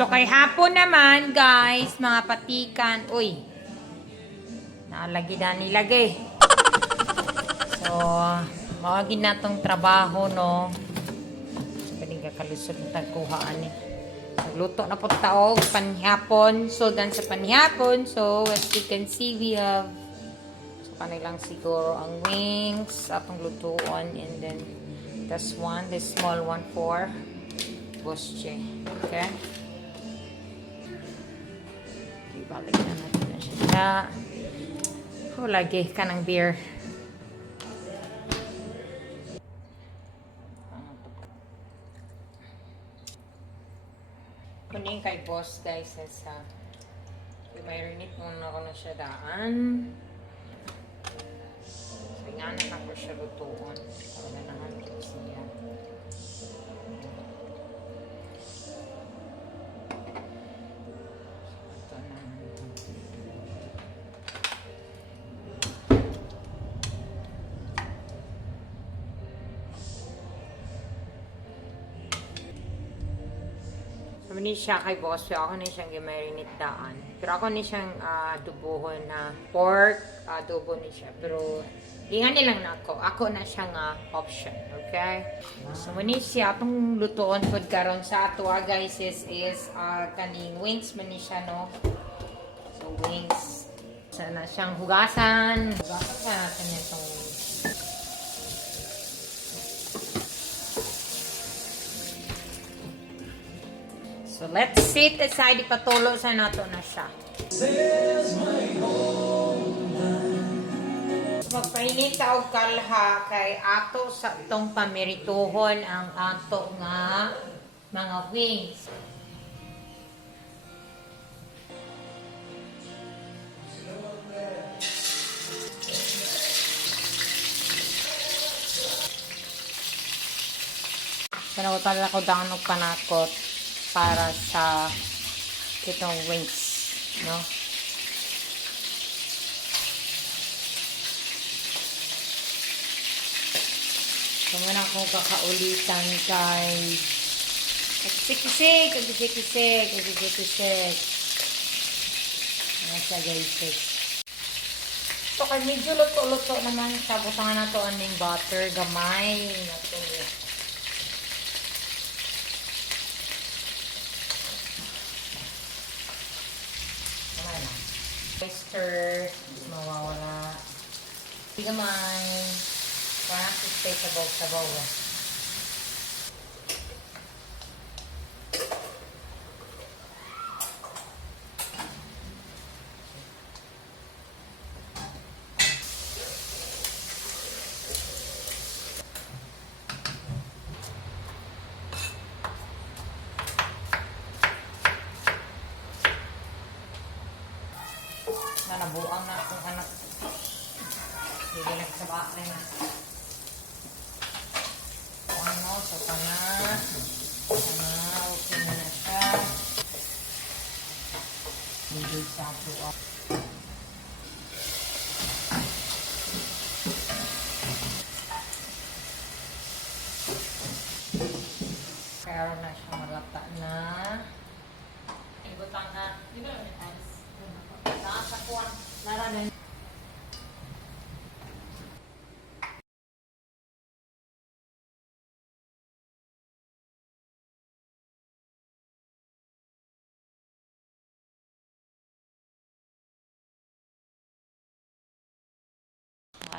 So, kay hapon naman, guys, mga patikan. Uy, nalagi na nilagay. So, mawagin na tong trabaho, no? Pwedeng kakalusot ng tagkuhaan eh. Nagluto na po taog, panhapon. So, dan sa panhapon. So, as you can see, we have kanilang siguro ang wings, atong lutuan, and then this one, this small one for bosche. Okay? Ibalik na natin na siya. Lagi ka ng beer. Kunin kay boss, guys, sa i-marinate muna ko na siya daan. Inganan ako siya lutuan. Wala naman ito siya. Ito naman. Sabi ni siya kay boss, so ako na siyang gimarinate daan. Pero ako na siyang adobohon na pork, adobo ni siya. Pero ingan nilang na ako. Ako na siyang option. Okay? So, muni siya. Itong lutoon po karon sa ato, guys, is kaning wings man ni siya, no? So, wings. Sana siyang hugasan. Hugasan natin itong wings. So, let's sit aside. Ipatulo sa nato na siya. Magpainit ka og kalha kay ato sa itong pamirituhon ang ato nga mga wings. Panagutan ako daw ng panakot para sa itong wings, no? Kung na akong kakaulitan kay kagisik-kisik. Ayan siya, guys. So, kay medyo luto-luto naman siya. Butangan na ito aning butter. Gamay. Gamay na. Stir. Mawawala. Gamay. Parang stay sabaw-sabaw. Nabuang na akong anak. Hindi nagsabak na na. Ano, so pana, okay na siya. Hindi sa ato. Kaya na siya malata na. Ibutang na. Hindi ba naman ayos? Nasa kuwan. Naranan.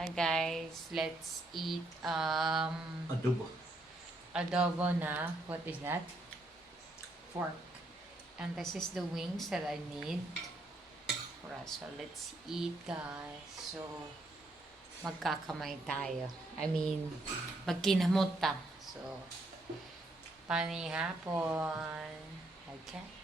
Hi guys, let's eat adobo na. What is that? Pork. And this is the wings that I need for us. So let's eat, guys. So magkakamay tayo. I mean, magkinamot ta. So panihapon. Okay.